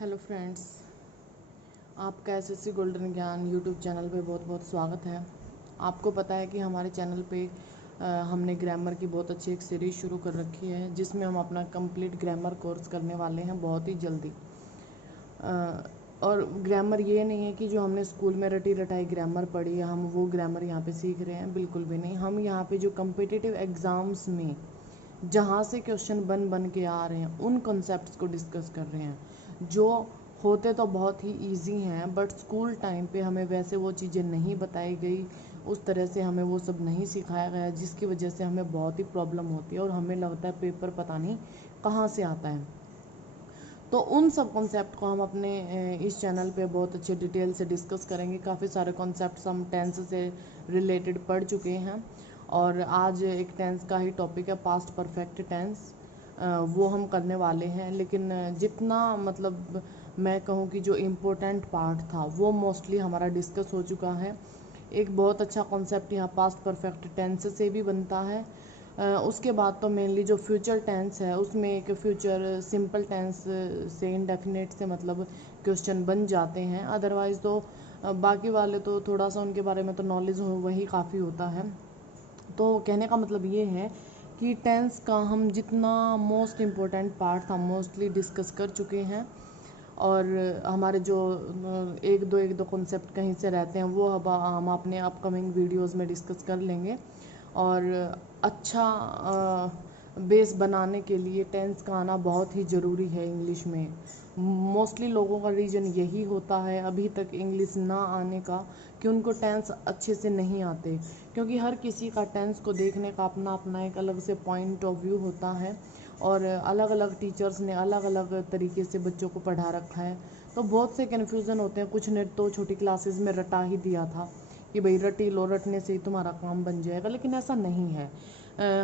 Hello friends, आपका SSC golden ज्ञान YouTube channel पे बहुत बहुत स्वागत है। आपको पता है कि हमारे चैनल पे हमने ग्रामर की बहुत अच्छी एक सीरीज़ शुरू कर रखी है, जिसमें हम अपना कंप्लीट ग्रामर कोर्स करने वाले हैं बहुत ही जल्दी। और ग्रामर ये नहीं है कि जो हमने स्कूल में रटी रटाई ग्रामर पढ़ी है हम वो ग्रामर यहाँ पे सीख रहे हैं, बिल्कुल भी नहीं। हम यहाँ पे जो कम्पिटिटिव एग्ज़ाम्स में जहाँ से क्वेश्चन बन बन के आ रहे हैं उन कॉन्सेप्ट्स को डिस्कस कर रहे हैं, जो होते तो बहुत ही इजी हैं, बट स्कूल टाइम पे हमें वैसे वो चीज़ें नहीं बताई गई, उस तरह से हमें वो सब नहीं सिखाया गया, जिसकी वजह से हमें बहुत ही प्रॉब्लम होती है और हमें लगता है पेपर पता नहीं कहाँ से आता है। तो उन सब कॉन्सेप्ट को हम अपने इस चैनल पे बहुत अच्छे डिटेल से डिस्कस करेंगे। काफ़ी सारे कॉन्सेप्ट्स हम टेंस से रिलेटेड पढ़ चुके हैं और आज एक टेंस का ही टॉपिक है, पास्ट परफेक्ट टेंस। वो हम करने वाले हैं, लेकिन जितना मतलब मैं कहूँ कि जो इम्पोर्टेंट पार्ट था वो मोस्टली हमारा डिस्कस हो चुका है। एक बहुत अच्छा कॉन्सेप्ट यहाँ पास्ट परफेक्ट टेंस से भी बनता है। उसके बाद तो मेनली जो फ्यूचर टेंस है उसमें एक फ्यूचर सिंपल टेंस से इंडेफिनेट से मतलब क्वेश्चन बन जाते हैं। अदरवाइज़ तो बाकी वाले तो थोड़ा सा उनके बारे में तो नॉलेज हो वही काफ़ी होता है। तो कहने का मतलब ये है कि टेंस का हम जितना मोस्ट इम्पोर्टेंट पार्ट था मोस्टली डिस्कस कर चुके हैं, और हमारे जो एक दो कॉन्सेप्ट कहीं से रहते हैं वो अब हम अपने अपकमिंग वीडियोस में डिस्कस कर लेंगे। और अच्छा बेस बनाने के लिए टेंस का आना बहुत ही ज़रूरी है इंग्लिश में। मोस्टली लोगों का रीज़न यही होता है अभी तक इंग्लिश ना आने का, कि उनको टेंस अच्छे से नहीं आते, क्योंकि हर किसी का टेंस को देखने का अपना अपना एक अलग से पॉइंट ऑफ व्यू होता है और अलग अलग टीचर्स ने अलग अलग तरीके से बच्चों को पढ़ा रखा है। तो बहुत से कन्फ्यूज़न होते हैं। कुछ ने तो छोटी क्लासेस में रटा ही दिया था कि भाई रटी लो, रटने से ही तुम्हारा काम बन जाएगा, लेकिन ऐसा नहीं है।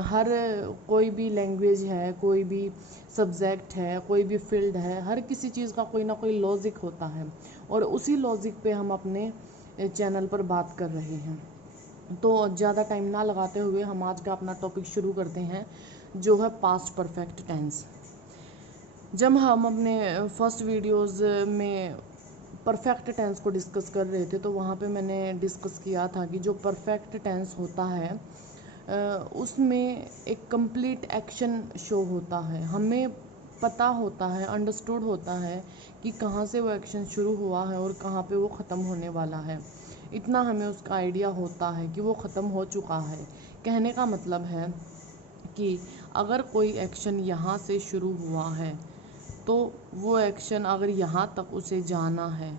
हर कोई भी लैंग्वेज है, कोई भी सब्जेक्ट है, कोई भी फील्ड है, हर किसी चीज़ का कोई ना कोई लॉजिक होता है और उसी लॉजिक पे हम अपने चैनल पर बात कर रहे हैं। तो ज़्यादा टाइम ना लगाते हुए हम आज का अपना टॉपिक शुरू करते हैं, जो है पास्ट परफेक्ट टेंस। जब हम अपने फर्स्ट वीडियोस में परफेक्ट टेंस को डिस्कस कर रहे थे तो वहाँ पे मैंने डिस्कस किया था कि जो परफेक्ट टेंस होता है उसमें एक कंप्लीट एक्शन शो होता है। हमें पता होता है, अंडरस्टूड होता है कि कहाँ से वो एक्शन शुरू हुआ है और कहाँ पे वो ख़त्म होने वाला है। इतना हमें उसका आइडिया होता है कि वो ख़त्म हो चुका है। कहने का मतलब है कि अगर कोई एक्शन यहाँ से शुरू हुआ है तो वो एक्शन अगर यहाँ तक उसे जाना है,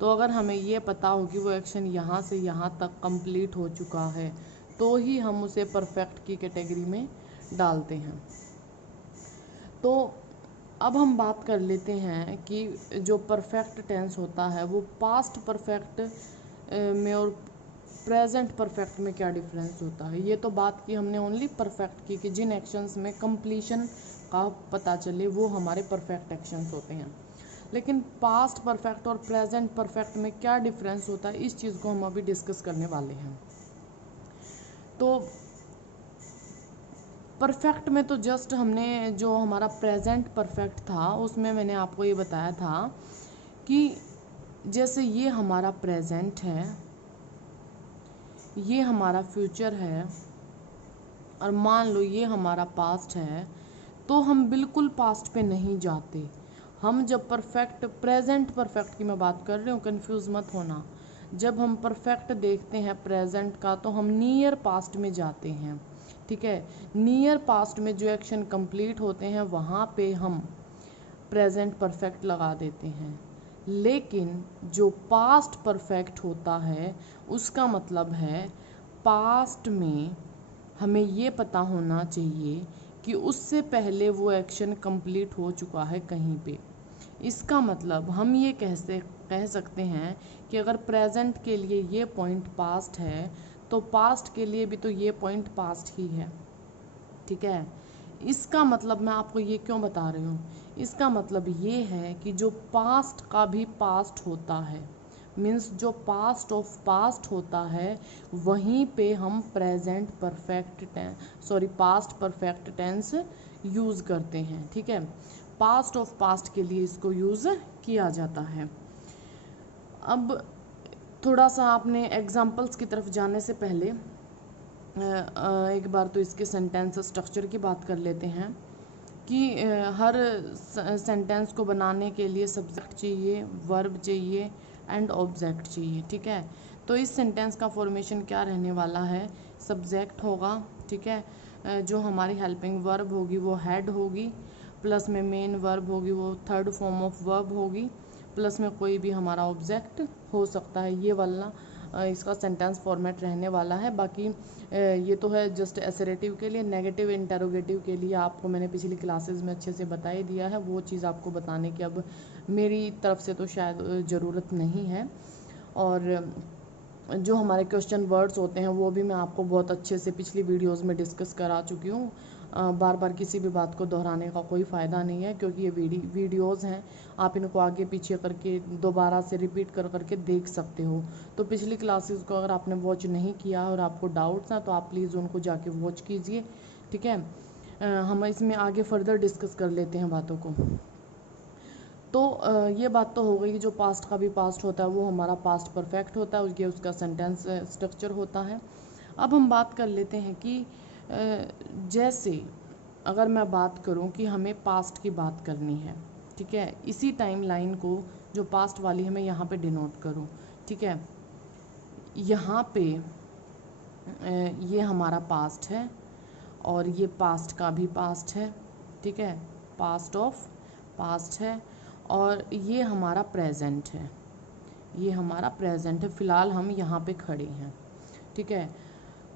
तो अगर हमें ये पता हो कि वो एक्शन यहाँ से यहाँ तक कंप्लीट हो चुका है तो ही हम उसे परफेक्ट की कैटेगरी में डालते हैं। तो अब हम बात कर लेते हैं कि जो परफेक्ट टेंस होता है वो पास्ट परफेक्ट में और प्रेजेंट परफेक्ट में क्या डिफरेंस होता है। ये तो बात की हमने ओनली परफेक्ट की कि जिन एक्शंस में कंप्लीशन का पता चले वो हमारे परफेक्ट एक्शंस होते हैं, लेकिन पास्ट परफेक्ट और प्रेजेंट परफेक्ट में क्या डिफरेंस होता है इस चीज़ को हम अभी डिस्कस करने वाले हैं। तो परफेक्ट में तो जस्ट हमने जो हमारा प्रेजेंट परफेक्ट था उसमें मैंने आपको ये बताया था कि जैसे ये हमारा प्रेजेंट है, ये हमारा फ्यूचर है और मान लो ये हमारा पास्ट है, तो हम बिल्कुल पास्ट पे नहीं जाते। हम जब परफेक्ट प्रेजेंट परफेक्ट की मैं बात कर रही हूँ, कंफ्यूज मत होना। जब हम परफेक्ट देखते हैं प्रेजेंट का तो हम नियर पास्ट में जाते हैं, ठीक है। नियर पास्ट में जो एक्शन कंप्लीट होते हैं वहाँ पे हम प्रेजेंट परफेक्ट लगा देते हैं, लेकिन जो पास्ट परफेक्ट होता है उसका मतलब है पास्ट में हमें ये पता होना चाहिए कि उससे पहले वो एक्शन कंप्लीट हो चुका है कहीं पे। इसका मतलब हम ये कह सकते हैं कि अगर प्रेजेंट के लिए ये पॉइंट पास्ट है तो पास्ट के लिए भी तो ये पॉइंट पास्ट ही है, ठीक है। इसका मतलब मैं आपको ये क्यों बता रही हूँ, इसका मतलब ये है कि जो पास्ट का भी पास्ट होता है, मीन्स जो पास्ट ऑफ पास्ट होता है वहीं पे हम present perfect tense past perfect tense use करते हैं, ठीक है। पास्ट ऑफ पास्ट के लिए इसको यूज़ किया जाता है। अब थोड़ा सा आपने एग्जाम्पल्स की तरफ जाने से पहले एक बार तो इसके सेंटेंस स्ट्रक्चर की बात कर लेते हैं कि हर सेंटेंस को बनाने के लिए सब्जेक्ट चाहिए, वर्ब चाहिए एंड ऑब्जेक्ट चाहिए। ठीक है, तो इस सेंटेंस का फॉर्मेशन क्या रहने वाला है, सब्जेक्ट होगा, ठीक है, जो हमारी हेल्पिंग वर्ब होगी वो हैड होगी, प्लस में मेन वर्ब होगी वो थर्ड फॉर्म ऑफ वर्ब होगी, प्लस में कोई भी हमारा ऑब्जेक्ट हो सकता है। ये वाला इसका सेंटेंस फॉर्मेट रहने वाला है। बाकी ये तो है जस्ट एसरेटिव के लिए। नेगेटिव इंटरोगेटिव के लिए आपको मैंने पिछली क्लासेस में अच्छे से बता ही दिया है, वो चीज़ आपको बताने की अब मेरी तरफ से तो शायद ज़रूरत नहीं है। और जो हमारे क्वेश्चन वर्ड्स होते हैं वो भी मैं आपको बहुत अच्छे से पिछली वीडियोस में डिस्कस करा चुकी हूँ। बार बार किसी भी बात को दोहराने का कोई फ़ायदा नहीं है, क्योंकि ये वीडियोस हैं, आप इनको आगे पीछे करके दोबारा से रिपीट कर करके देख सकते हो। तो पिछली क्लासेस को अगर आपने वॉच नहीं किया और आपको डाउट्स हैं तो आप प्लीज़ उनको जाके वॉच कीजिए। ठीक है, हम इसमें आगे फर्दर डिस्कस कर लेते हैं बातों को। तो ये बात तो हो गई कि जो पास्ट का भी पास्ट होता है वो हमारा पास्ट परफेक्ट होता है, ये उसका सेंटेंस स्ट्रक्चर होता है। अब हम बात कर लेते हैं कि जैसे अगर मैं बात करूं कि हमें पास्ट की बात करनी है, ठीक है, इसी टाइम लाइन को जो पास्ट वाली है मैं यहाँ पे डिनोट करूं। ठीक है, यहाँ पे ये हमारा पास्ट है और ये पास्ट का भी पास्ट है। ठीक है, पास्ट ऑफ पास्ट है और ये हमारा प्रेजेंट है, ये हमारा प्रेजेंट है, फ़िलहाल हम यहाँ पे खड़े हैं। ठीक है,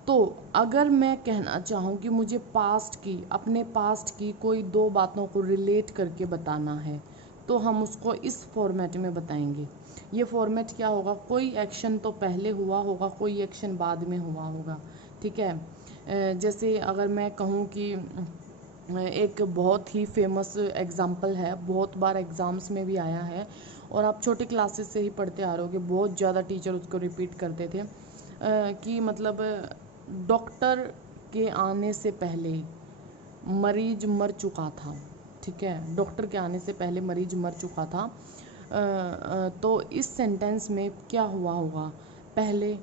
तो अगर मैं कहना चाहूँ कि मुझे पास्ट की, अपने पास्ट की कोई दो बातों को रिलेट करके बताना है तो हम उसको इस फॉर्मेट में बताएंगे। ये फॉर्मेट क्या होगा, कोई एक्शन तो पहले हुआ होगा, कोई एक्शन बाद में हुआ होगा। ठीक है, जैसे अगर मैं कहूँ कि एक बहुत ही फेमस एग्ज़ाम्पल है, बहुत बार एग्ज़ाम्स में भी आया है और आप छोटी क्लासेस से ही पढ़ते आ रहे हो कि बहुत ज़्यादा टीचर उसको रिपीट करते थे कि मतलब डॉक्टर के आने से पहले मरीज मर चुका था। ठीक है, डॉक्टर के आने से पहले मरीज मर चुका था। तो इस सेंटेंस में क्या हुआ होगा, पहले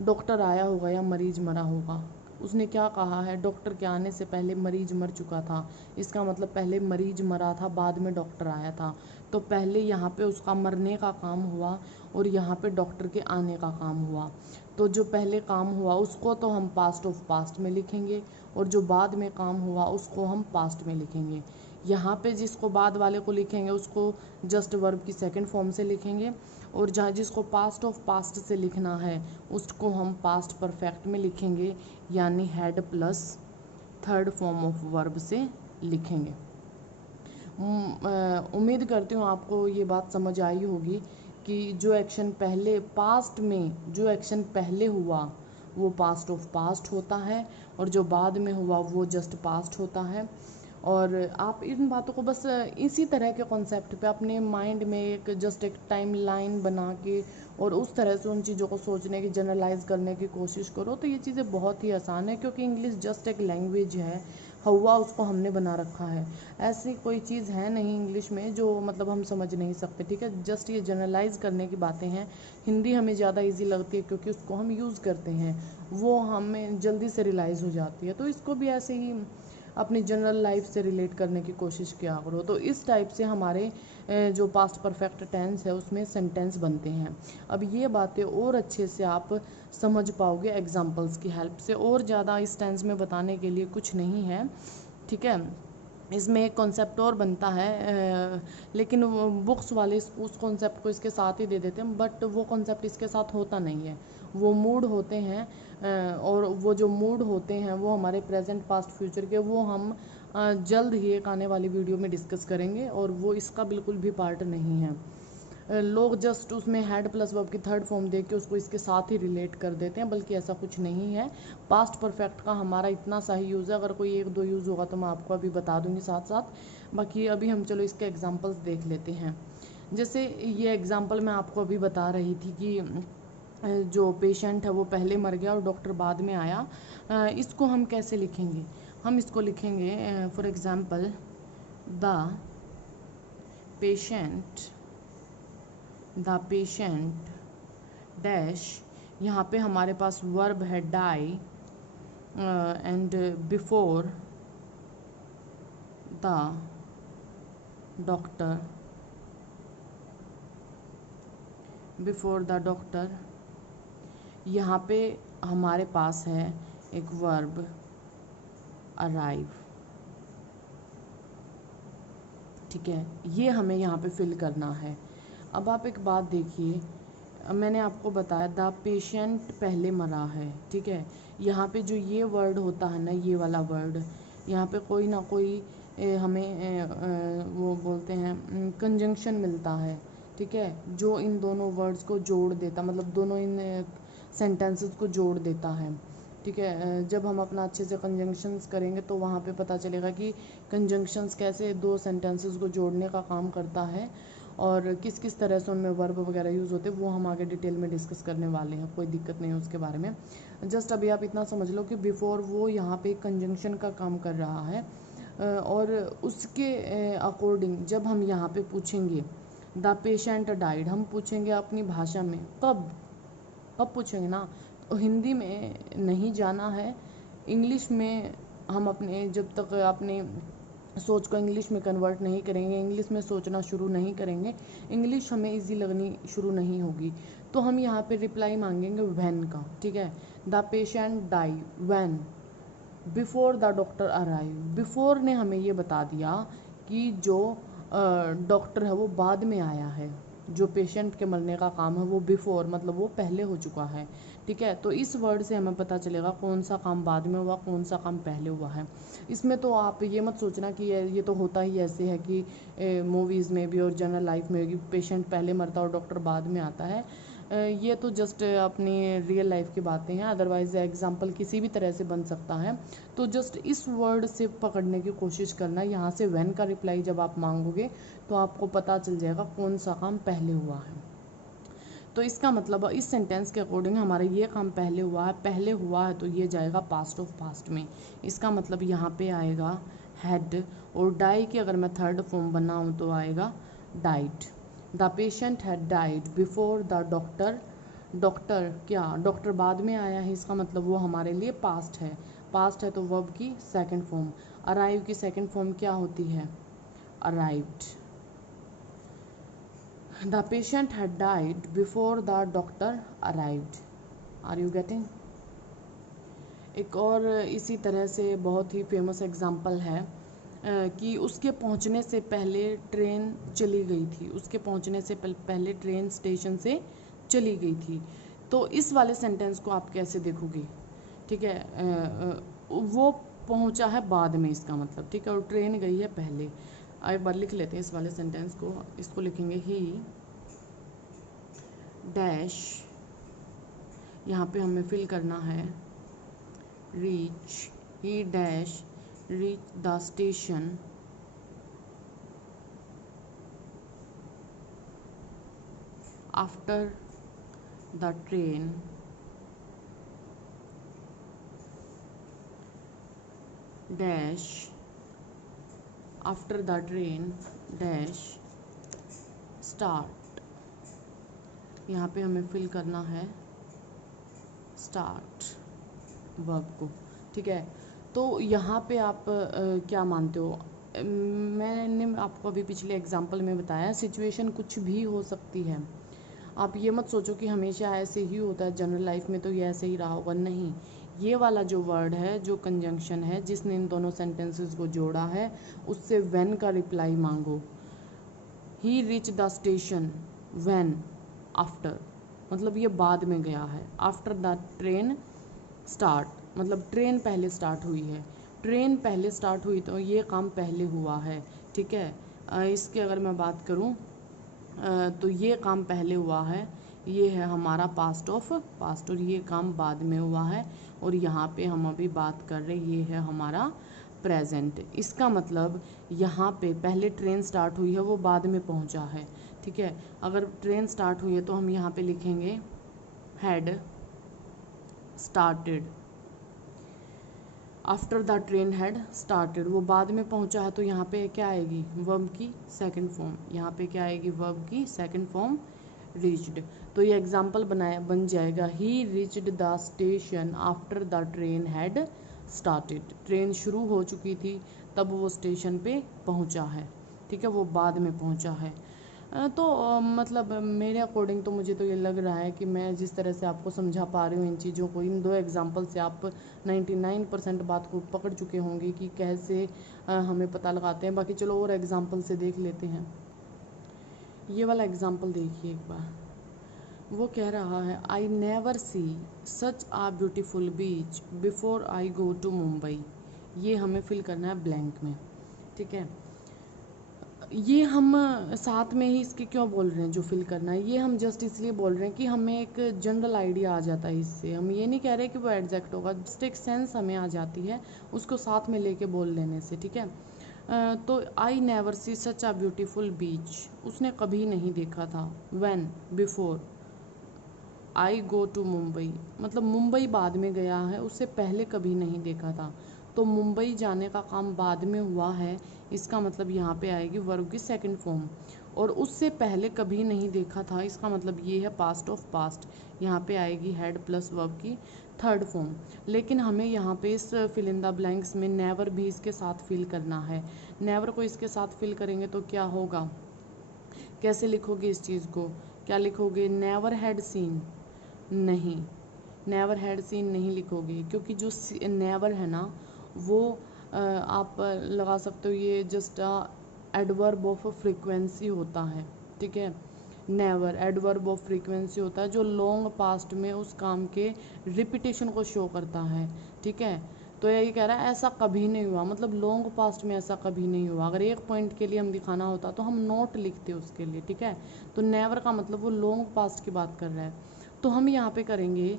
डॉक्टर आया होगा या मरीज मरा होगा। उसने क्या कहा है, डॉक्टर के आने से पहले मरीज मर चुका था, इसका मतलब पहले मरीज मरा था, बाद में डॉक्टर आया था। तो पहले यहाँ पे उसका मरने का काम हुआ और यहाँ पे डॉक्टर के आने का काम हुआ। तो जो पहले काम हुआ उसको तो हम पास्ट ऑफ पास्ट में लिखेंगे और जो बाद में काम हुआ उसको हम पास्ट में लिखेंगे। यहाँ पे जिसको बाद वाले को लिखेंगे उसको जस्ट वर्ब की सेकंड फॉर्म से लिखेंगे और जहाँ जिसको पास्ट ऑफ पास्ट से लिखना है उसको हम पास्ट परफेक्ट में लिखेंगे, यानी had plus third form of verb से लिखेंगे। उम्मीद करती हूँ आपको ये बात समझ आई होगी कि जो एक्शन पहले पास्ट में जो एक्शन पहले हुआ वो पास्ट ऑफ पास्ट होता है और जो बाद में हुआ वो जस्ट पास्ट होता है। और आप इन बातों को बस इसी तरह के कॉन्सेप्ट पे अपने माइंड में एक जस्ट एक टाइम लाइन बना के और उस तरह से उन चीज़ों को सोचने की, जनरलाइज करने की कोशिश करो तो ये चीज़ें बहुत ही आसान है, क्योंकि इंग्लिश जस्ट एक लैंग्वेज है, हवा उसको हमने बना रखा है। ऐसी कोई चीज़ है नहीं इंग्लिश में जो मतलब हम समझ नहीं सकते। ठीक है, जस्ट ये जनरलाइज करने की बातें हैं। हिंदी हमें ज़्यादा इजी लगती है क्योंकि उसको हम यूज़ करते हैं, वो हमें जल्दी से रियलाइज़ हो जाती है। तो इसको भी ऐसे ही अपनी जनरल लाइफ से रिलेट करने की कोशिश किया करो। तो इस टाइप से हमारे जो पास्ट परफेक्ट टेंस है उसमें सेंटेंस बनते हैं। अब ये बातें और अच्छे से आप समझ पाओगे एग्जाम्पल्स की हेल्प से, और ज़्यादा इस टेंस में बताने के लिए कुछ नहीं है। ठीक है, इसमें एक कॉन्सेप्ट और बनता है लेकिन बुक्स वाले उस कॉन्सेप्ट को इसके साथ ही दे देते हैं, बट वो कॉन्सेप्ट इसके साथ होता नहीं है। वो मूड होते हैं और वो जो मूड होते हैं वो हमारे प्रेजेंट पास्ट फ्यूचर के, वो हम जल्द ही एक आने वाली वीडियो में डिस्कस करेंगे और वो इसका बिल्कुल भी पार्ट नहीं है। लोग जस्ट उसमें हैड प्लस वर्ब की थर्ड फॉर्म दे के उसको इसके साथ ही रिलेट कर देते हैं, बल्कि ऐसा कुछ नहीं है। पास्ट परफेक्ट का हमारा इतना सा ही यूज़ है, अगर कोई एक दो यूज़ होगा तो मैं आपको अभी बता दूंगी साथ साथ। बाकी अभी हम चलो इसके एग्जांपल्स देख लेते हैं। जैसे ये एग्जांपल मैं आपको अभी बता रही थी कि जो पेशेंट है वो पहले मर गया और डॉक्टर बाद में आया। इसको हम कैसे लिखेंगे, हम इसको लिखेंगे for example the patient dash, यहाँ पे हमारे पास वर्ब है die and before the doctor, यहाँ पे हमारे पास है एक वर्ब अराइव। ठीक है, ये हमें यहाँ पे फिल करना है। अब आप एक बात देखिए, मैंने आपको बताया द पेशेंट पहले मरा है। ठीक है, यहाँ पे जो ये वर्ड होता है ना, ये वाला वर्ड, यहाँ पे कोई ना कोई हमें वो बोलते हैं कंजंक्शन मिलता है। ठीक है, जो इन दोनों वर्ड्स को जोड़ देता, मतलब दोनों इन सेंटेंसेस को जोड़ देता है। ठीक है, जब हम अपना अच्छे से कंजंक्शंस करेंगे तो वहाँ पे पता चलेगा कि कंजंक्शंस कैसे दो सेंटेंसेस को जोड़ने का काम करता है और किस किस तरह से उनमें वर्ब वगैरह यूज़ होते हैं, वो हम आगे डिटेल में डिस्कस करने वाले हैं। कोई दिक्कत नहीं है उसके बारे में। जस्ट अभी आप इतना समझ लो कि बिफोर वो यहाँ पे कंजंक्शन का काम कर रहा है और उसके अकॉर्डिंग जब हम यहाँ पे पूछेंगे द पेशेंट डाइड, हम पूछेंगे अपनी भाषा में, कब पूछेंगे ना, तो हिंदी में नहीं जाना है, इंग्लिश में हम अपने जब तक अपने सोच को इंग्लिश में कन्वर्ट नहीं करेंगे, इंग्लिश में सोचना शुरू नहीं करेंगे, इंग्लिश हमें इजी लगनी शुरू नहीं होगी। तो हम यहाँ पे रिप्लाई मांगेंगे व्हेन का। ठीक है, the patient die when before the doctor arrive. Before ने हमें ये बता दिया कि जो डॉक्टर है वो बाद में आया है, जो पेशेंट के मरने का काम है वो बिफोर, मतलब वो पहले हो चुका है। ठीक है, तो इस वर्ड से हमें पता चलेगा कौन सा काम बाद में हुआ, कौन सा काम पहले हुआ है। इसमें तो आप ये मत सोचना कि ये तो होता ही ऐसे है कि मूवीज़ में भी और जनरल लाइफ में भी पेशेंट पहले मरता और डॉक्टर बाद में आता है। ये तो जस्ट अपनी रियल लाइफ की बातें हैं, अदरवाइज एग्जाम्पल किसी भी तरह से बन सकता है। तो जस्ट इस वर्ड से पकड़ने की कोशिश करना। यहाँ से व्हेन का रिप्लाई जब आप मांगोगे तो आपको पता चल जाएगा कौन सा काम पहले हुआ है। तो इसका मतलब इस सेंटेंस के अकॉर्डिंग हमारा ये काम पहले हुआ है तो ये जाएगा पास्ट ऑफ पास्ट में। इसका मतलब यहाँ पे आएगा हैड, और डाई की अगर मैं थर्ड फॉर्म बनाऊँ तो आएगा died. The patient had died before the doctor. Doctor क्या, डॉक्टर बाद में आया है, इसका मतलब वो हमारे लिए पास्ट है। पास्ट है तो वर्ब की सेकंड फॉर्म। अराइव की सेकंड फॉर्म क्या होती है, arrived. The patient had died before the doctor arrived. Are you getting? एक और इसी तरह से बहुत ही फेमस एग्जाम्पल है कि उसके पहुंचने से पहले ट्रेन चली गई थी, उसके पहुंचने से पहले ट्रेन स्टेशन से चली गई थी। तो इस वाले सेंटेंस को आप कैसे देखोगे? ठीक है, वो पहुंचा है बाद में, इसका मतलब। ठीक है, और ट्रेन गई है पहले। एक बार लिख लेते हैं इस वाले सेंटेंस को। इसको लिखेंगे ही डैश, यहाँ पे हमें फिल करना है ही dash reach the station after the train dash after the train dash start. यहाँ पे हमें फिल करना है स्टार्ट वर्ब को। ठीक है, तो यहाँ पे आप क्या मानते हो? मैंने आपको अभी पिछले एग्जाम्पल में बताया सिचुएशन कुछ भी हो सकती है। आप ये मत सोचो कि हमेशा ऐसे ही होता है, जनरल लाइफ में तो ये ऐसे ही रहा होगा, नहीं। ये वाला जो वर्ड है, जो कंजंक्शन है जिसने इन दोनों सेंटेंसेस को जोड़ा है, उससे व्हेन का रिप्लाई मांगो। He reach the station when, after, मतलब ये बाद में गया है। आफ्टर द ट्रेन स्टार्ट, मतलब ट्रेन पहले स्टार्ट हुई है। ट्रेन पहले स्टार्ट हुई तो ये काम पहले हुआ है। ठीक है, इसकी अगर मैं बात करूं तो ये काम पहले हुआ है, ये है हमारा पास्ट ऑफ पास्ट, और ये काम बाद में हुआ है। और यहाँ पे हम अभी बात कर रहे, ये है हमारा प्रेजेंट। इसका मतलब यहाँ पे पहले ट्रेन स्टार्ट हुई है, वो बाद में पहुँचा है। ठीक है, अगर ट्रेन स्टार्ट हुई है तो हम यहाँ पे लिखेंगे had started. After the train had started, वो बाद में पहुंचा है, तो यहाँ पे क्या आएगी, वर्ब की सेकंड फॉर्म। यहाँ पे क्या आएगी, वर्ब की सेकंड फॉर्म, रीच्ड। तो ये एग्जाम्पल बन जाएगा, ही reached the station after the train had started. Train शुरू हो चुकी थी तब वो स्टेशन पे पहुंचा है, ठीक है, वो बाद में पहुंचा है। तो मतलब मेरे अकॉर्डिंग तो मुझे तो ये लग रहा है कि मैं जिस तरह से आपको समझा पा रही हूँ इन चीज़ों को, इन दो एग्जांपल से आप 99% बात को पकड़ चुके होंगे कि कैसे हमें पता लगाते हैं। बाकी चलो और एग्जांपल से देख लेते हैं। ये वाला एग्जांपल देखिए एक बार, वो कह रहा है, I never see such a beautiful beach before I go to Mumbai. ये हमें फिल करना है ब्लैंक में, ठीक है। ये हम साथ में ही इसके क्यों बोल रहे हैं, जो फिल करना है, ये हम जस्ट इसलिए बोल रहे हैं कि हमें एक जनरल आइडिया आ जाता है इससे। हम ये नहीं कह रहे कि वो एग्जैक्ट होगा, जस्ट एक सेंस हमें आ जाती है उसको साथ में लेके बोल लेने से, ठीक है। तो आई never see such a beautiful बीच, उसने कभी नहीं देखा था। When, before I go to Mumbai, मतलब मुंबई बाद में गया है, उससे पहले कभी नहीं देखा था। तो मुंबई जाने का काम बाद में हुआ है, इसका मतलब यहाँ पे आएगी वर्ब की सेकंड फॉर्म। और उससे पहले कभी नहीं देखा था, इसका मतलब ये है पास्ट ऑफ पास्ट, यहाँ पे आएगी हैड प्लस वर्ब की थर्ड फॉर्म। लेकिन हमें यहाँ पे इस फिल इन द ब्लैंक्स में नेवर भी इसके साथ फिल करना है। नेवर को इसके साथ फिल करेंगे तो क्या होगा, कैसे लिखोगे इस चीज़ को, क्या लिखोगे, नेवर हैड सीन, नहीं, नेवर हैड सीन नहीं लिखोगे, क्योंकि जो नेवर है ना वो आप लगा सकते हो, ये जस्ट एडवर्ब ऑफ फ्रीक्वेंसी होता है, ठीक है। नेवर एडवर्ब ऑफ फ्रीक्वेंसी होता है जो लॉन्ग पास्ट में उस काम के रिपीटेशन को शो करता है, ठीक है। तो यही कह रहा है ऐसा कभी नहीं हुआ, मतलब लॉन्ग पास्ट में ऐसा कभी नहीं हुआ। अगर एक पॉइंट के लिए हम दिखाना होता तो हम नोट लिखते उसके लिए, ठीक है। तो नेवर का मतलब वो लॉन्ग पास्ट की बात कर रहा है। तो हम यहाँ पे करेंगे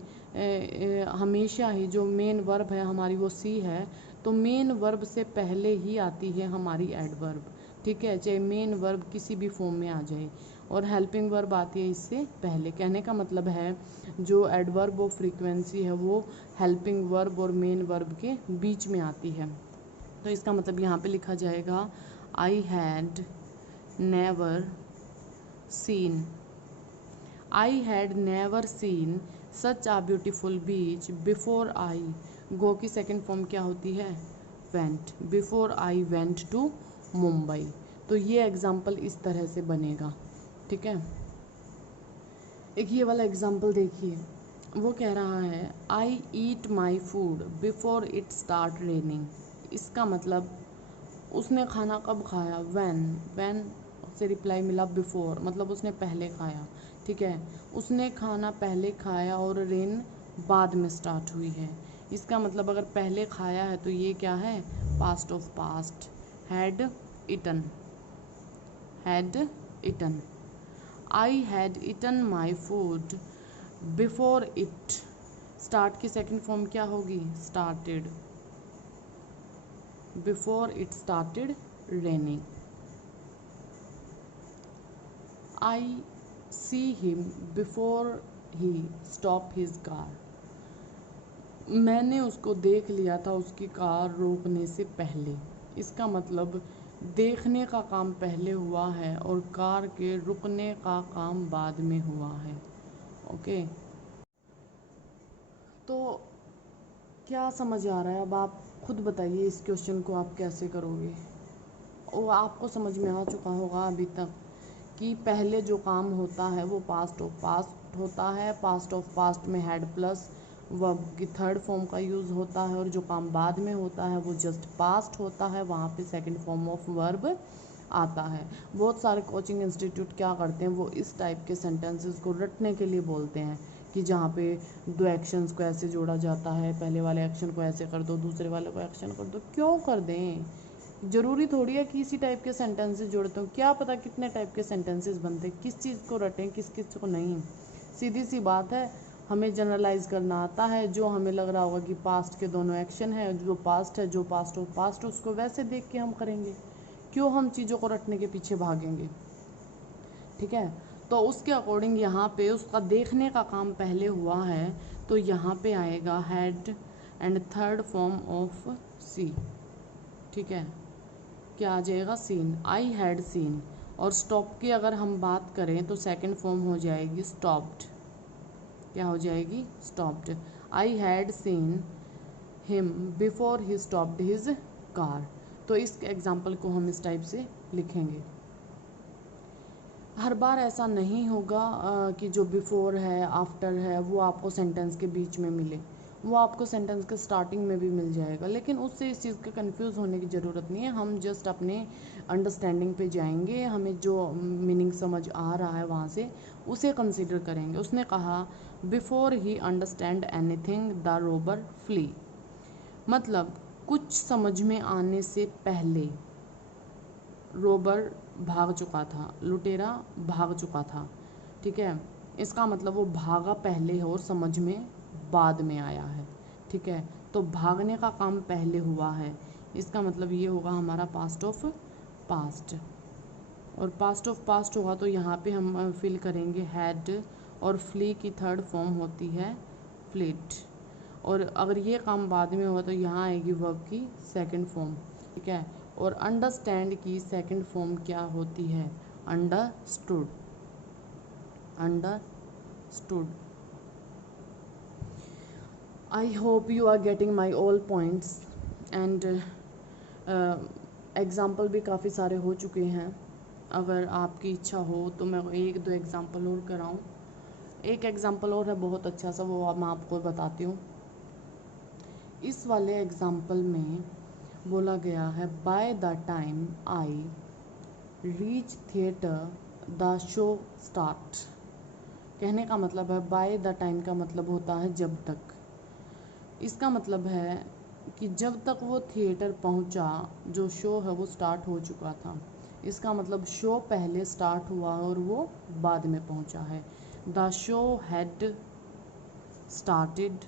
हमेशा ही जो मेन वर्ब है हमारी वो सी है, तो मेन वर्ब से पहले ही आती है हमारी एडवर्ब, ठीक है, चाहे मेन वर्ब किसी भी फॉर्म में आ जाए, और हेल्पिंग वर्ब आती है इससे पहले। कहने का मतलब है जो एडवर्ब ऑफ फ्रीक्वेंसी है वो हेल्पिंग वर्ब और मेन वर्ब के बीच में आती है। तो इसका मतलब यहाँ पे लिखा जाएगा, I had never seen, I had never seen such a beautiful beach before I, go की सेकेंड फॉर्म क्या होती है, went, before I went to Mumbai. तो ये एग्जाम्पल इस तरह से बनेगा, ठीक है। एक ये वाला एग्जाम्पल देखिए, वो कह रहा है, I eat my food before it start raining. इसका मतलब उसने खाना कब खाया, व्हेन से रिप्लाई मिला बिफोर, मतलब उसने पहले खाया, ठीक है। उसने खाना पहले खाया और रेन बाद में स्टार्ट हुई है। इसका मतलब अगर पहले खाया है तो ये क्या है, past of past, had eaten, had eaten. I had eaten my food before it, start की सेकेंड फॉर्म क्या होगी, started, before it started raining. I see him before he stop his car, मैंने उसको देख लिया था उसकी कार रोकने से पहले। इसका मतलब देखने का काम पहले हुआ है और कार के रुकने का काम बाद में हुआ है, ओके। तो क्या समझ आ रहा है, अब आप खुद बताइए इस क्वेश्चन को आप कैसे करोगे। वो आपको समझ में आ चुका होगा अभी तक कि पहले जो काम होता है वो पास्ट ऑफ पास्ट होता है, पास्ट ऑफ पास्ट में हैड प्लस वर्ब की थर्ड फॉर्म का यूज़ होता है, और जो काम बाद में होता है वो जस्ट पास्ट होता है, वहाँ पे सेकंड फॉर्म ऑफ वर्ब आता है। बहुत सारे कोचिंग इंस्टीट्यूट क्या करते हैं, वो इस टाइप के सेंटेंसेस को रटने के लिए बोलते हैं कि जहाँ पे दो एक्शंस को ऐसे जोड़ा जाता है, पहले वाले एक्शन को ऐसे कर दो, दूसरे वाले को एक्शन कर दो। क्यों कर दें, ज़रूरी थोड़ी है कि इसी टाइप के सेंटेंसेस जोड़ते हो, क्या पता कितने टाइप के सेंटेंसेस बनते हैं, किस चीज़ को रटें किस किस को नहीं। सीधी सी बात है, हमें जनरलाइज करना आता है, जो हमें लग रहा होगा कि पास्ट के दोनों एक्शन है, जो पास्ट है, जो पास्ट ऑफ पास्ट, उसको वैसे देख के हम करेंगे, क्यों हम चीज़ों को रटने के पीछे भागेंगे, ठीक है। तो उसके अकॉर्डिंग यहाँ पे उसका देखने का काम पहले हुआ है, तो यहाँ पे आएगा had and third form of see, ठीक है, क्या आ जाएगा, सीन, आई हैड सीन। और स्टॉप की अगर हम बात करें तो सेकंड फॉर्म हो जाएगी स्टॉप्ड, क्या हो जाएगी, stopped. I had seen him before he stopped his car. तो इस एग्जाम्पल को हम इस टाइप से लिखेंगे। हर बार ऐसा नहीं होगा कि जो बिफोर है आफ्टर है वो आपको सेंटेंस के बीच में मिले, वो आपको सेंटेंस के स्टार्टिंग में भी मिल जाएगा, लेकिन उससे इस चीज़ का कंफ्यूज होने की ज़रूरत नहीं है। हम जस्ट अपने अंडरस्टैंडिंग पे जाएंगे, हमें जो मीनिंग समझ आ रहा है वहाँ से उसे कंसिडर करेंगे। उसने कहा before he understand anything the robber flee, मतलब कुछ समझ में आने से पहले रोबर भाग चुका था, लुटेरा भाग चुका था, ठीक है। इसका मतलब वो भागा पहले है और समझ में बाद में आया है, ठीक है। तो भागने का काम पहले हुआ है, इसका मतलब ये होगा हमारा पास्ट ऑफ पास्ट। और पास्ट ऑफ पास्ट होगा तो यहाँ पे हम फिल करेंगे हैड, और फ्ली की थर्ड फॉर्म होती है फ्लीट। और अगर ये काम बाद में हुआ तो यहाँ आएगी वर्ब की सेकंड फॉर्म, ठीक है। और अंडरस्टैंड की सेकंड फॉर्म क्या होती है, understood, understood. I hope you are getting my all points and example भी काफ़ी सारे हो चुके हैं। अगर आपकी इच्छा हो तो मैं एक दो एग्ज़ाम्पल और कराऊँ। एक एग्ज़ाम्पल और है बहुत अच्छा सा, वो मैं आपको बताती हूँ। इस वाले एग्ज़ाम्पल में बोला गया है by the time I reach theatre the show start. कहने का मतलब है बाय द टाइम का मतलब होता है जब तक। इसका मतलब है कि जब तक वो थिएटर पहुंचा जो शो है वो स्टार्ट हो चुका था। इसका मतलब शो पहले स्टार्ट हुआ और वो बाद में पहुंचा है। द शो हैड स्टार्टेड,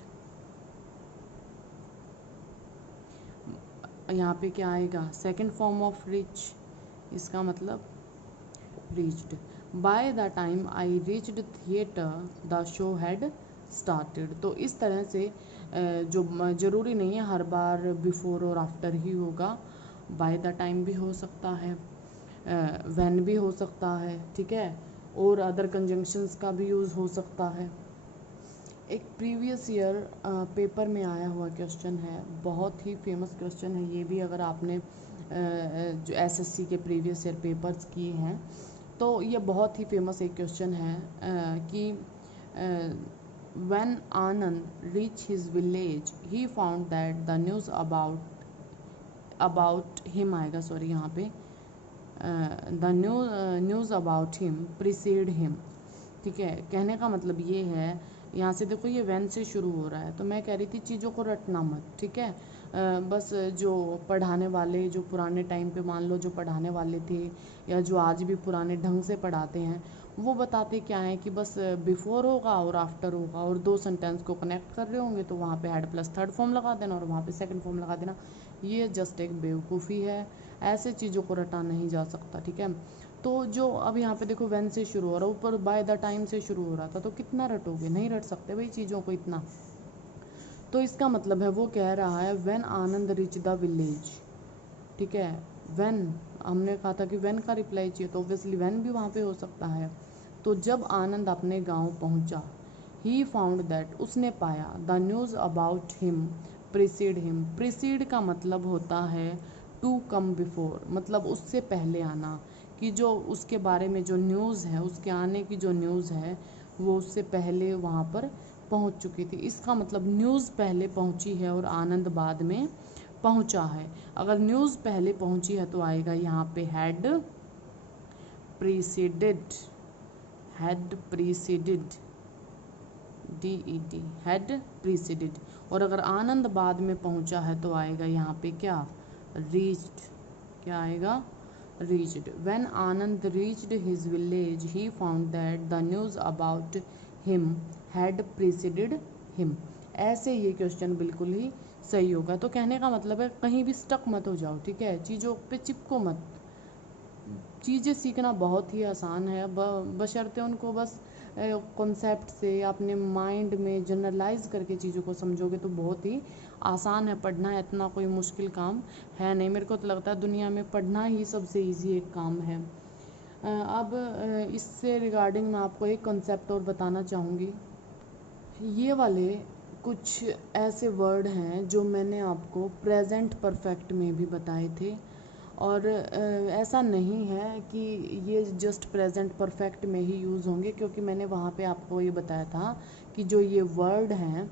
यहाँ पे क्या आएगा, सेकंड फॉर्म ऑफ रीच, इसका मतलब reached. By the time I reached theatre the show had started. तो इस तरह से जो ज़रूरी नहीं है हर बार बिफोर और आफ्टर ही होगा, बाय द टाइम भी हो सकता है, व्हेन भी हो सकता है, ठीक है। और अदर कंजंक्शंस का भी यूज़ हो सकता है। एक प्रीवियस ईयर पेपर में आया हुआ क्वेश्चन है, बहुत ही फेमस क्वेश्चन है ये भी। अगर आपने जो एसएससी के प्रीवियस ईयर पेपर्स किए हैं तो ये बहुत ही फेमस एक क्वेश्चन है कि when Anand reach his village he found that the news about him आएगा, सॉरी यहाँ पे the news about him preceded him, ठीक है। कहने का मतलब ये है, यहाँ से देखो ये वैन से शुरू हो रहा है, तो मैं कह रही थी चीज़ों को रटना मत, ठीक है। बस जो पढ़ाने वाले, जो पुराने टाइम पे मान लो जो पढ़ाने वाले थे या जो आज भी पुराने ढंग से पढ़ाते हैं, वो बताते क्या है कि बस बिफोर होगा और आफ्टर होगा और दो सेंटेंस को कनेक्ट कर रहे होंगे तो वहाँ पे हैड प्लस थर्ड फॉर्म लगा देना और वहाँ पे सेकंड फॉर्म लगा देना। ये जस्ट एक बेवकूफ़ी है, ऐसे चीज़ों को रटा नहीं जा सकता, ठीक है। तो जो अब यहाँ पे देखो व्हेन से शुरू हो रहा है, ऊपर बाय द टाइम से शुरू हो रहा था, तो कितना रटोगे, नहीं रट सकते भाई चीज़ों को इतना। तो इसका मतलब है वो कह रहा है when Anand reach the village, ठीक है। व्हेन हमने कहा था कि व्हेन का रिप्लाई चाहिए तो ऑब्वियसली व्हेन भी वहाँ पे हो सकता है। तो जब आनंद अपने गांव पहुंचा, ही फाउंड दैट उसने पाया, the news about him preceded him. Preceded का मतलब होता है टू कम बिफोर, मतलब उससे पहले आना, कि जो उसके बारे में जो न्यूज़ है, उसके आने की जो न्यूज़ है वो उससे पहले वहाँ पर पहुँच चुकी थी। इसका मतलब न्यूज़ पहले पहुँची है और आनंद बाद में पहुँचा है। अगर न्यूज़ पहले पहुँची है तो आएगा यहाँ पे had preceded, had preceded, DED, had preceded. और अगर आनंद बाद में पहुँचा है तो आएगा यहाँ पे क्या, रीच्ड, क्या आएगा, reached. When Anand reached his village, he found that the news about him had preceded him. ऐसे ये क्वेश्चन बिल्कुल ही सही होगा। तो कहने का मतलब है कहीं भी स्टक मत हो जाओ, ठीक है, चीज़ों पे चिपको मत। चीज़ें सीखना बहुत ही आसान है, बशर्ते उनको बस कॉन्सेप्ट से अपने माइंड में जनरलाइज करके चीज़ों को समझोगे तो बहुत ही आसान है पढ़ना, इतना कोई मुश्किल काम है नहीं। मेरे को तो लगता है दुनिया में पढ़ना ही सबसे ईजी एक काम है। अब इससे रिगार्डिंग मैं आपको एक कॉन्सेप्ट और बताना चाहूँगी। ये वाले कुछ ऐसे वर्ड हैं जो मैंने आपको प्रेजेंट परफेक्ट में भी बताए थे, और ऐसा नहीं है कि ये जस्ट प्रेजेंट परफेक्ट में ही यूज़ होंगे, क्योंकि मैंने वहाँ पे आपको ये बताया था कि जो ये वर्ड हैं,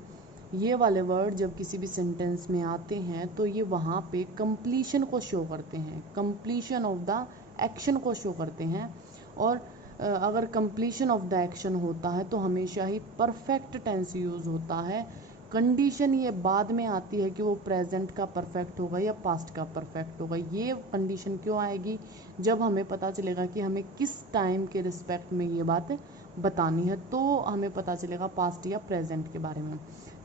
ये वाले वर्ड जब किसी भी सेंटेंस में आते हैं तो ये वहाँ पे कंप्लीशन को शो करते हैं, कंप्लीशन ऑफ द एक्शन को शो करते हैं। और अगर कंप्लीशन ऑफ द एक्शन होता है तो हमेशा ही परफेक्ट टेंस यूज़ होता है। कंडीशन ये बाद में आती है कि वो प्रेजेंट का परफेक्ट होगा या पास्ट का परफेक्ट होगा। ये कंडीशन क्यों आएगी? जब हमें पता चलेगा कि हमें किस टाइम के रिस्पेक्ट में ये बात बतानी है, तो हमें पता चलेगा पास्ट या प्रेजेंट के बारे में।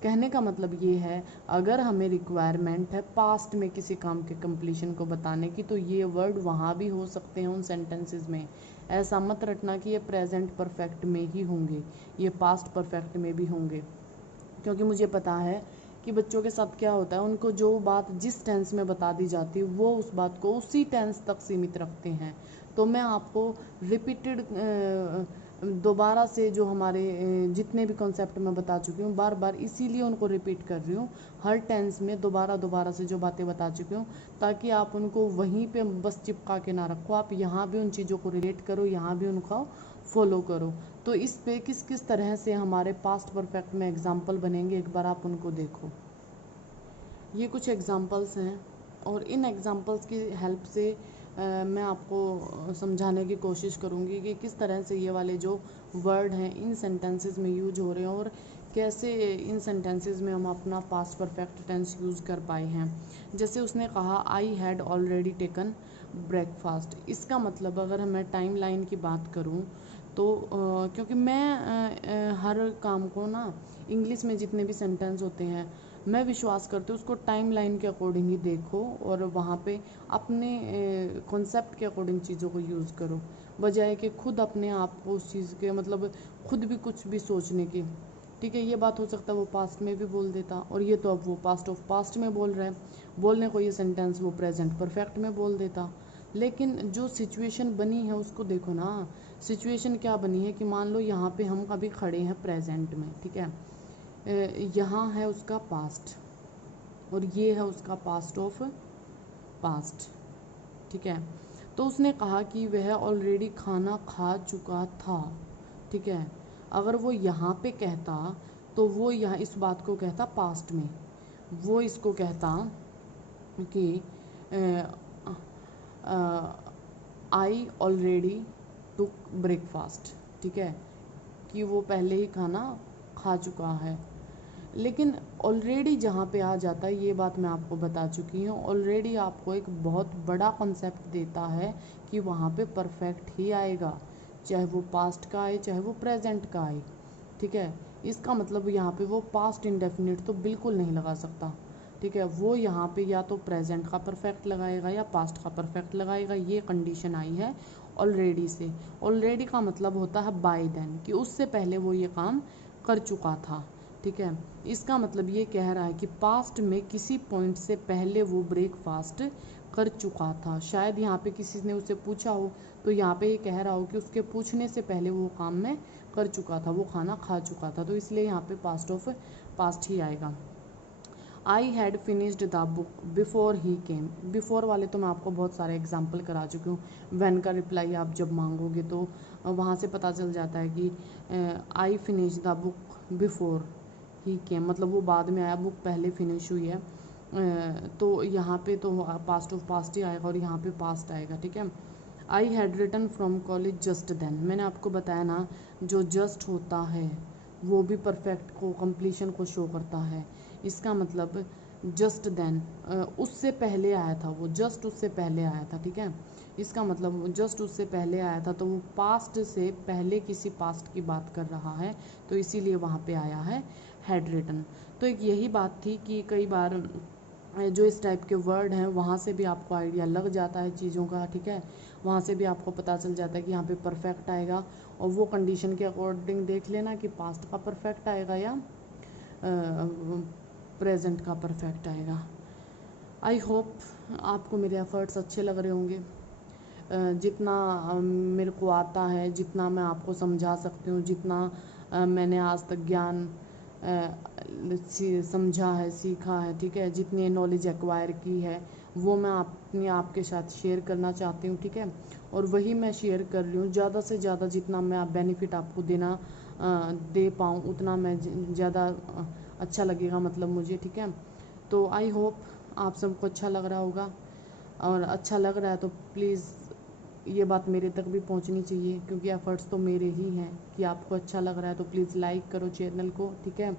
कहने का मतलब ये है, अगर हमें रिक्वायरमेंट है पास्ट में किसी काम के कंप्लीशन को बताने की, तो ये वर्ड वहाँ भी हो सकते हैं उन सेंटेंसेस में। ऐसा मत रटना कि ये प्रेजेंट परफेक्ट में ही होंगे, ये पास्ट परफेक्ट में भी होंगे, क्योंकि मुझे पता है कि बच्चों के साथ क्या होता है, उनको जो बात जिस टेंस में बता दी जाती है वो उस बात को उसी टेंस तक सीमित रखते हैं। तो मैं आपको रिपीटेड दोबारा से जो हमारे जितने भी कॉन्सेप्ट मैं बता चुकी हूँ, बार बार इसीलिए उनको रिपीट कर रही हूँ, हर टेंस में दोबारा से जो बातें बता चुकी हूँ, ताकि आप उनको वहीं पे बस चिपका के ना रखो, आप यहाँ भी उन चीज़ों को रिलेट करो, यहाँ भी उनका फॉलो करो। तो इस पे किस किस तरह से हमारे पास्ट परफेक्ट में एग्जाम्पल बनेंगे, एक बार आप उनको देखो। ये कुछ एग्जाम्पल्स हैं, और इन एग्जाम्पल्स की हेल्प से मैं आपको समझाने की कोशिश करूँगी कि किस तरह से ये वाले जो वर्ड हैं इन सेंटेंसेस में यूज हो रहे हैं, और कैसे इन सेंटेंसेस में हम अपना पास्ट परफेक्ट टेंस यूज़ कर पाए हैं। जैसे उसने कहा I had already taken breakfast. इसका मतलब अगर मैं टाइम लाइन की बात करूँ तो क्योंकि मैं हर काम को ना, इंग्लिश में जितने भी सेंटेंस होते हैं, मैं विश्वास करती हूँ उसको टाइम लाइन के अकॉर्डिंग ही देखो, और वहाँ पे अपने कॉन्सेप्ट के अकॉर्डिंग चीज़ों को यूज़ करो, बजाय कि खुद अपने आप को उस चीज़ के मतलब खुद भी कुछ भी सोचने की। ठीक है, ये बात हो सकता है वो पास्ट में भी बोल देता, और ये तो अब वो पास्ट ऑफ पास्ट में बोल रहा है, बोलने को ये सेंटेंस वो प्रेजेंट परफेक्ट में बोल देता। लेकिन जो सिचुएशन बनी है उसको देखो ना। सिचुएशन क्या बनी है कि मान लो यहाँ पे हम अभी खड़े हैं प्रेजेंट में, ठीक है, यहाँ है उसका पास्ट, और ये है उसका पास्ट ऑफ पास्ट, ठीक है। तो उसने कहा कि वह ऑलरेडी खाना खा चुका था, ठीक है। अगर वो यहाँ पे कहता तो वो यहाँ इस बात को कहता पास्ट में, वो इसको कहता कि आई ऑलरेडी टुक ब्रेकफास्ट, ठीक है, कि वो पहले ही खाना खा चुका है। लेकिन ऑलरेडी जहाँ पे आ जाता है, ये बात मैं आपको बता चुकी हूँ, ऑलरेडी आपको एक बहुत बड़ा कॉन्सेप्ट देता है कि वहाँ पे परफेक्ट ही आएगा, चाहे वो पास्ट का आए चाहे वो प्रेजेंट का आए, ठीक है। इसका मतलब यहाँ पे वो पास्ट इंडेफिनिट तो बिल्कुल नहीं लगा सकता, ठीक है। वो यहाँ पे या तो प्रेजेंट का परफेक्ट लगाएगा या पास्ट का परफेक्ट लगाएगा। ये कंडीशन आई है ऑलरेडी से। ऑलरेडी का मतलब होता है बाय देन, कि उससे पहले वो ये काम कर चुका था, ठीक है। इसका मतलब ये कह रहा है कि पास्ट में किसी पॉइंट से पहले वो ब्रेकफास्ट कर चुका था। शायद यहाँ पे किसी ने उससे पूछा हो, तो यहाँ पे ये कह रहा हो कि उसके पूछने से पहले वो काम में कर चुका था, वो खाना खा चुका था, तो इसलिए यहाँ पे पास्ट ऑफ पास्ट ही आएगा। I had finished the book before he came. Before वाले तो मैं आपको बहुत सारे एग्जाम्पल करा चुकी हूँ। व्हेन का रिप्लाई आप जब मांगोगे तो वहाँ से पता चल जाता है कि I finish the book before he came, मतलब वो बाद में आया, बुक पहले फिनिश हुई है। तो यहाँ पे तो पास्ट ऑफ पास्ट ही आएगा, और यहाँ पे पास्ट आएगा, ठीक है। I had written from college just then. मैंने आपको बताया ना, जो जस्ट होता है वो भी परफेक्ट को, कंप्लीशन को शो करता है। इसका मतलब जस्ट देन, उससे पहले आया था वो, जस्ट उससे पहले आया था, ठीक है। इसका मतलब जस्ट उससे पहले आया था, तो वो पास्ट से पहले किसी पास्ट की बात कर रहा है, तो इसीलिए वहाँ पे आया है हैड रिटन। तो एक यही बात थी कि कई बार जो इस टाइप के वर्ड हैं वहाँ से भी आपको आइडिया लग जाता है चीज़ों का, ठीक है। वहाँ से भी आपको पता चल जाता है कि यहाँ पे परफेक्ट आएगा, और वो कंडीशन के अकॉर्डिंग देख लेना कि पास्ट का परफेक्ट आएगा या प्रेजेंट का परफेक्ट आएगा। आई होप आपको मेरे एफ़र्ट्स अच्छे लग रहे होंगे। जितना मेरे को आता है, जितना मैं आपको समझा सकती हूँ, जितना मैंने आज तक ज्ञान समझा है, सीखा है, ठीक है, जितनी नॉलेज एक्वायर की है, वो मैं अपने आपके साथ शेयर करना चाहती हूँ, ठीक है। और वही मैं शेयर कर रही हूँ। ज़्यादा से ज़्यादा जितना मैं बेनिफिट आपको दे पाऊँ उतना मैं ज़्यादा अच्छा लगेगा, मतलब मुझे, ठीक है। तो आई होप आप सबको अच्छा लग रहा होगा, और अच्छा लग रहा है तो प्लीज़ ये बात मेरे तक भी पहुंचनी चाहिए, क्योंकि एफ़र्ट्स तो मेरे ही हैं। कि आपको अच्छा लग रहा है तो प्लीज़ लाइक करो चैनल को, ठीक है,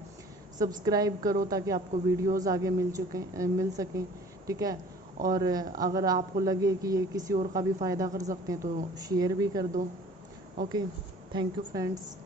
सब्सक्राइब करो ताकि आपको वीडियोस आगे मिल सकें, ठीक है। और अगर आपको लगे कि ये किसी और का भी फ़ायदा कर सकते हैं तो शेयर भी कर दो। Okay, thank you friends.